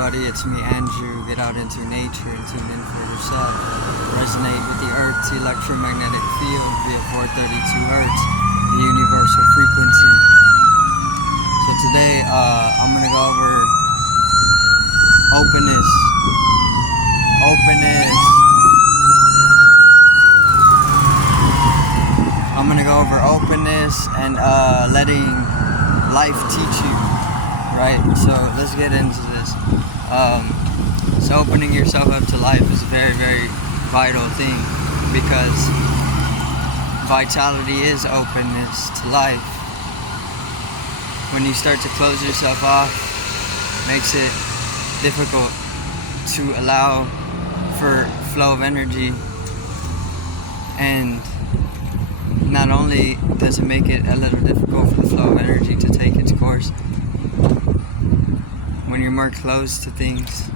everybody, it's me Andrew. Get out into nature and tune in for yourself. Resonate with the Earth's electromagnetic field via 432 Hertz, the universal frequency. So today I'm going to go over openness. I'm going to go over openness and letting life teach you. Right, so let's get into this. So opening yourself up to life is a very, very vital thing, because vitality is openness to life. When you start to close yourself off, makes it difficult to allow for flow of energy, and not only does it make it a little difficult for the flow of energy to take its course, when you're more closed to things,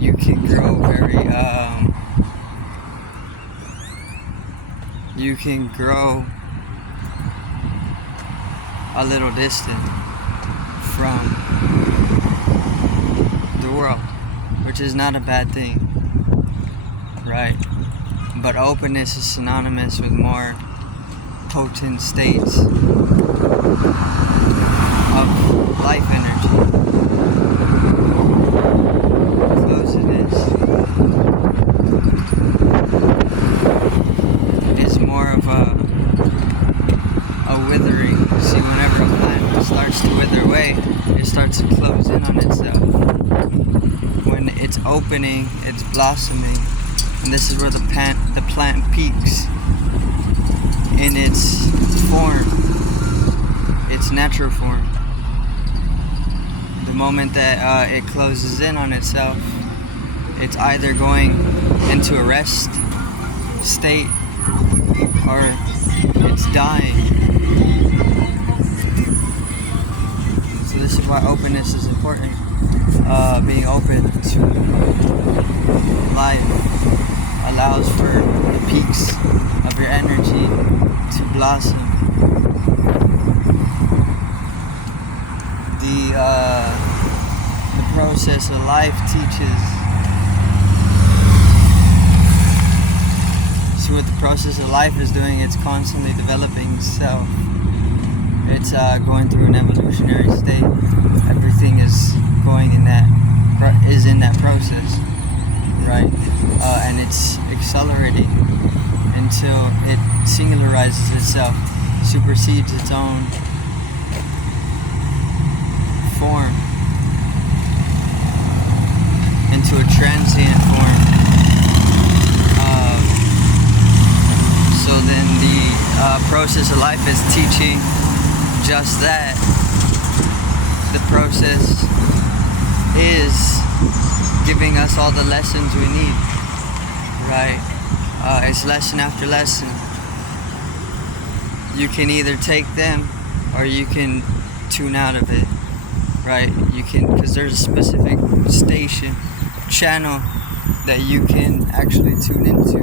you can grow you can grow a little distant from the world, which is not a bad thing, right? But openness is synonymous with more potent states of life energy. Closedness is more of a withering. See, whenever a plant starts to wither away, it starts to close in on itself. When it's opening, it's blossoming, and this is where the plant peaks in its form, its natural form. The moment that it closes in on itself, it's either going into a rest state or it's dying. So this is why openness is important. Being open to life allows for the peaks of your energy to blossom. The process of life teaches. So what the process of life is doing, it's constantly developing self. It's going through an evolutionary state. Everything is going in that process, right? And it's accelerating until it singularizes itself, supersedes its own form into a transient form. So then the process of life is teaching just that. The process is giving us all the lessons we need, right? It's lesson after lesson. You can either take them or you can tune out of it, right? You can, because there's a specific channel that you can actually tune into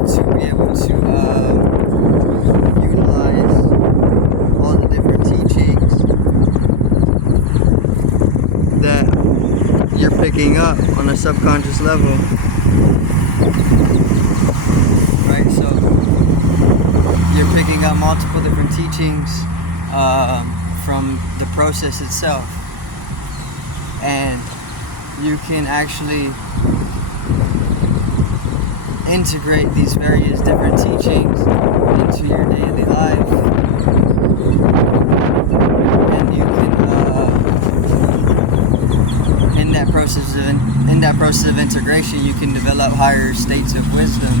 to be able to utilize all the different teachings that you're picking up on a subconscious level, right? So you're picking up multiple different teachings from the process itself, and you can actually integrate these various different teachings into your daily life, and you can in that process of integration, you can develop higher states of wisdom,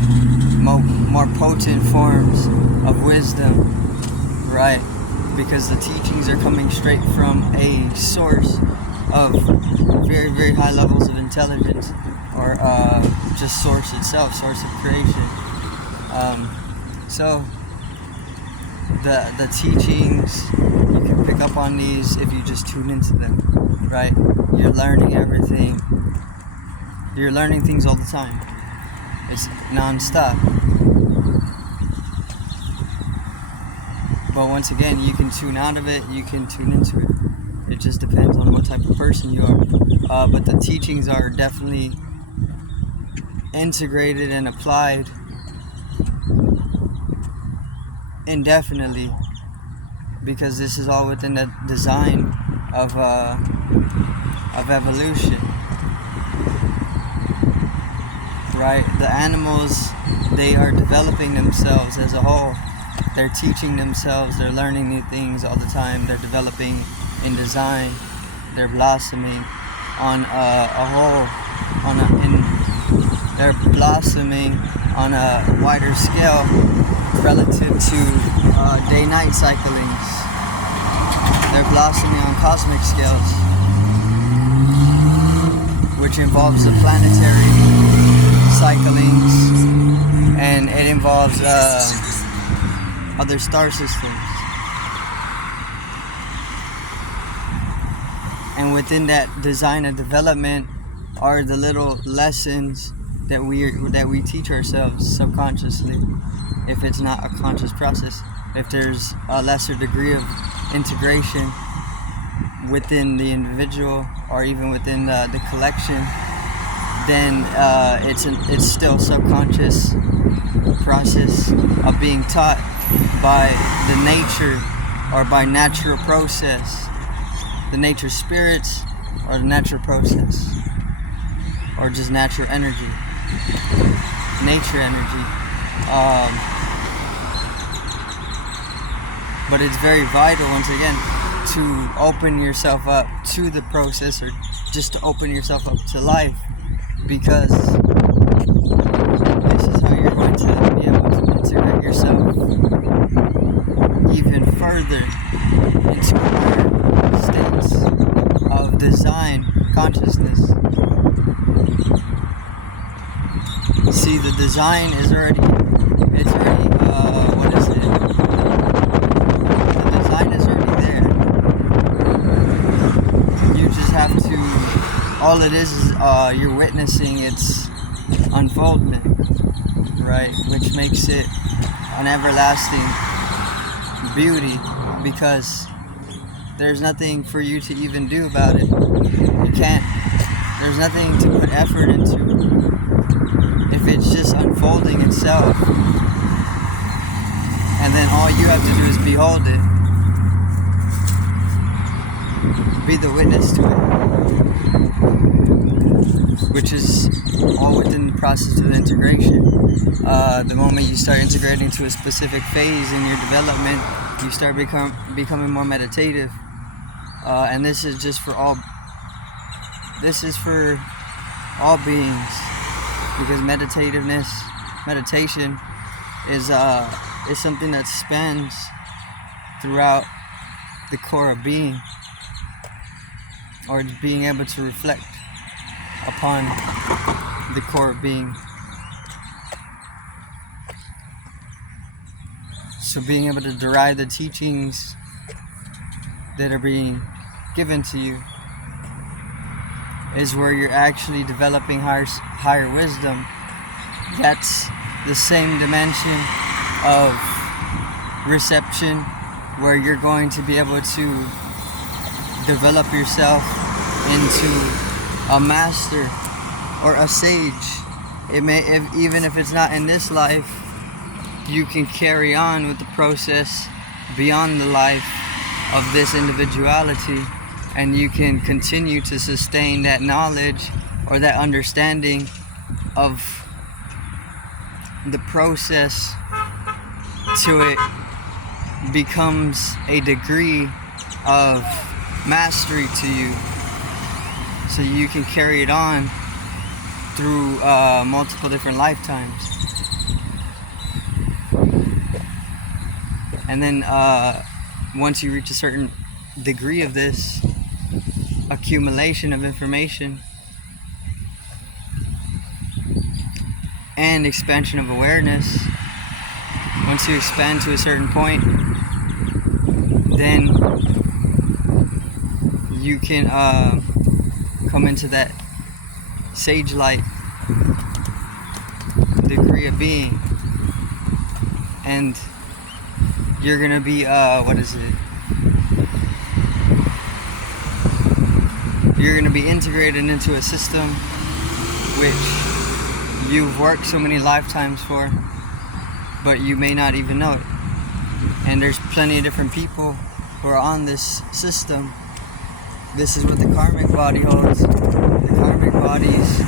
more potent forms of wisdom, right? Because the teachings are coming straight from a source of very, very high levels of intelligence, or just source itself, source of creation. So the teachings, you can pick up on these if you just tune into them, right? You're learning everything. You're learning things all the time. It's non-stop. But once again, you can tune out of it, you can tune into it, It just depends on what type of person you are. But the teachings are definitely integrated and applied indefinitely, because this is all within the design of evolution, right? The animals, they are developing themselves as a whole. They're teaching themselves, they're learning new things all the time, they're developing in design, they're blossoming on a whole, they're blossoming on a wider scale relative to day-night cyclings. They're blossoming on cosmic scales, which involves the planetary cyclings, and it involves other star systems. And within that design and development are the little lessons that we teach ourselves subconsciously, if it's not a conscious process. If there's a lesser degree of integration within the individual or even within the collection, then it's still subconscious process of being taught by the nature or by natural process, the nature spirits or the natural process, or just natural energy, nature energy. But it's very vital, once again, to open yourself up to the process, or just to open yourself up to life, because this is how you're going to be able to integrate yourself even further into higher states of design consciousness. See, the design is already, what is it? The design is already there. You just have to, all it is you're witnessing its unfoldment, right? Which makes it an everlasting beauty, because there's nothing for you to even do about it. You can't, there's nothing to put effort into if it's just unfolding itself, and then all you have to do is behold it, be the witness to it, which is all within the process of integration. The moment you start integrating to a specific phase in your development, you start becoming more meditative, and this is just for all. This is for all beings, because meditation is something that spans throughout the core of being, or being able to reflect upon the core of being. So being able to derive the teachings that are being given to you is where you're actually developing higher wisdom. That's the same dimension of reception, where you're going to be able to develop yourself into a master or a sage. Even if it's not in this life, you can carry on with the process beyond the life of this individuality, and you can continue to sustain that knowledge or that understanding of the process till it becomes a degree of mastery to you, so you can carry it on through multiple different lifetimes. And then once you reach a certain degree of this accumulation of information and expansion of awareness, once you expand to a certain point, then you can come into that sage light degree of being, and you're gonna be you're going to be integrated into a system which you've worked so many lifetimes for, but you may not even know it. And there's plenty of different people who are on this system. This is what the karmic body holds. The karmic bodies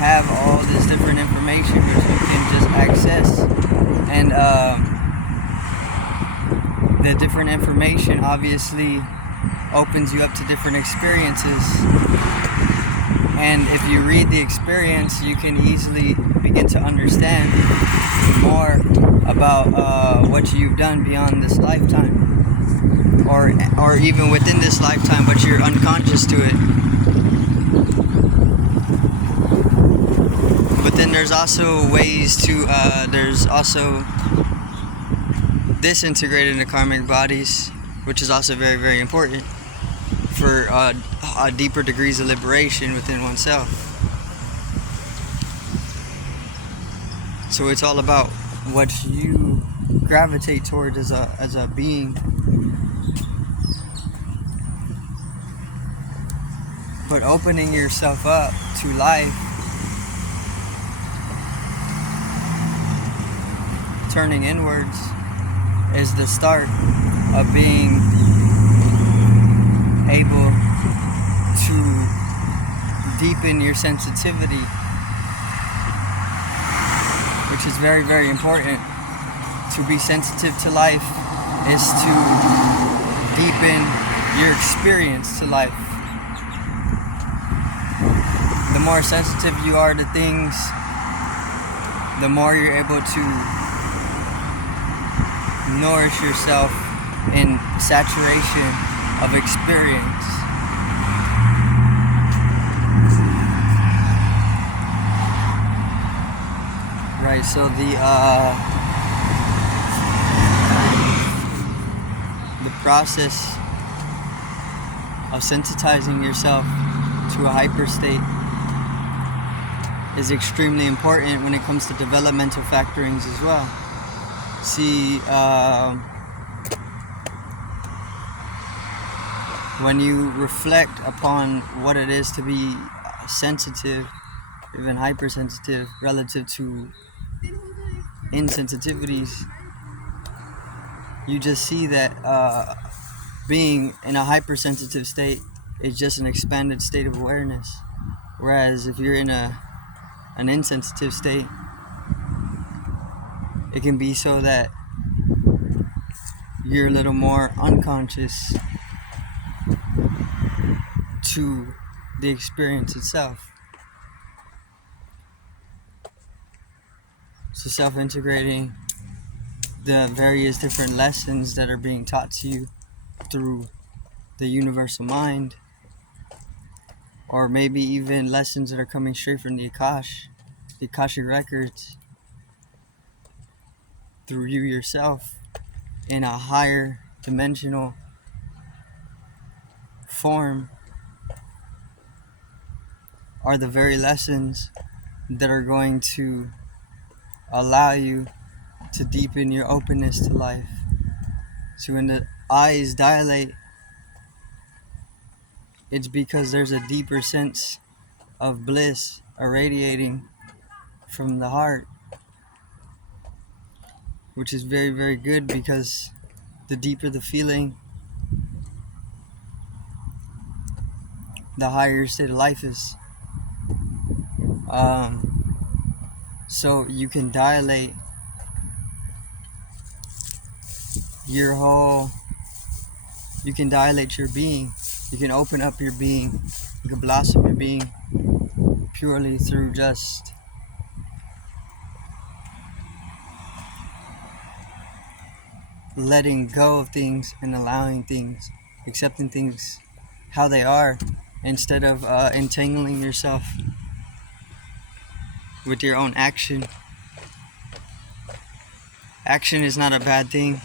have all this different information which you can just access, and the different information obviously opens you up to different experiences, and if you read the experience, you can easily begin to understand more about what you've done beyond this lifetime, or even within this lifetime, but you're unconscious to it. But then there's also ways to there's also disintegrated into karmic bodies, which is also very, very important for deeper degrees of liberation within oneself. So it's all about what you gravitate towards as a being. But opening yourself up to life, turning inwards, is the start of being able to deepen your sensitivity, which is very, very important. To be sensitive to life is to deepen your experience to life. The more sensitive you are to things, the more you're able to nourish yourself in saturation of experience. Right, so the process of sensitizing yourself to a hyper state is extremely important when it comes to developmental factorings as well. See, when you reflect upon what it is to be sensitive, even hypersensitive, relative to insensitivities, you just see that being in a hypersensitive state is just an expanded state of awareness. Whereas if you're in an insensitive state, it can be so that you're a little more unconscious to the experience itself. So self-integrating the various different lessons that are being taught to you through the universal mind, or maybe even lessons that are coming straight from the Akashic records, through you yourself in a higher dimensional form, are the very lessons that are going to allow you to deepen your openness to life. So when the eyes dilate, it's because there's a deeper sense of bliss irradiating from the heart, which is very, very good, because the deeper the feeling, the higher your state of life is. So you can dilate your being. You can open up your being. You can blossom your being purely through just letting go of things and allowing things, accepting things how they are, instead of entangling yourself with your own action. Action is not a bad thing,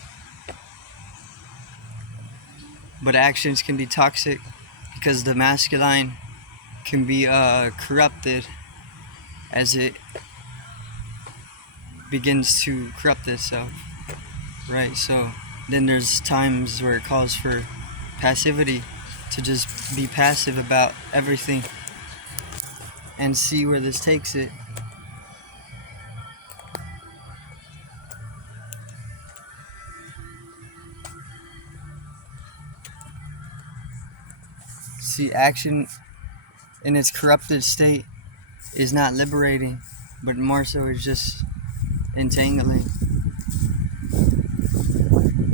but actions can be toxic because the masculine can be corrupted as it begins to corrupt itself, right? So then there's times where it calls for passivity, to just be passive about everything and see where this takes it. See, action in its corrupted state is not liberating, but more so is just entangling.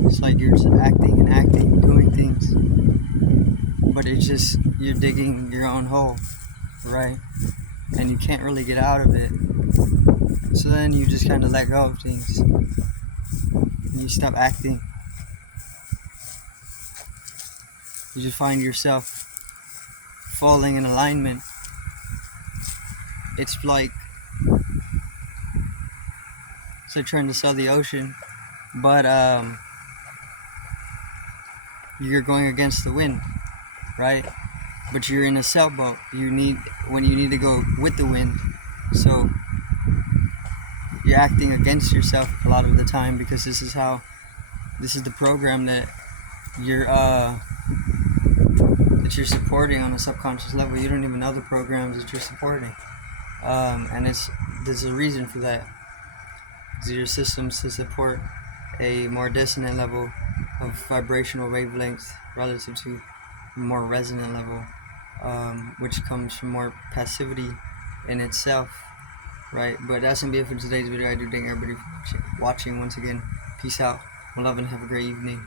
It's like you're just acting and acting, doing things, but it's just, you're digging your own hole, right? And you can't really get out of it. So then you just kind of let go of things. And you stop acting. You just find yourself falling in alignment. It's like trying to sail the ocean, but you're going against the wind, right? But you're in a sailboat. You need to go with the wind. So you're acting against yourself a lot of the time, because this is the program that you're supporting on a subconscious level. You don't even know the programs that you're supporting, and there's a reason for that. These are your systems to support a more dissonant level of vibrational wavelength relative to a more resonant level, which comes from more passivity in itself, right? But that's gonna be it for today's video. I do thank everybody for watching once again. Peace out. One love and have a great evening.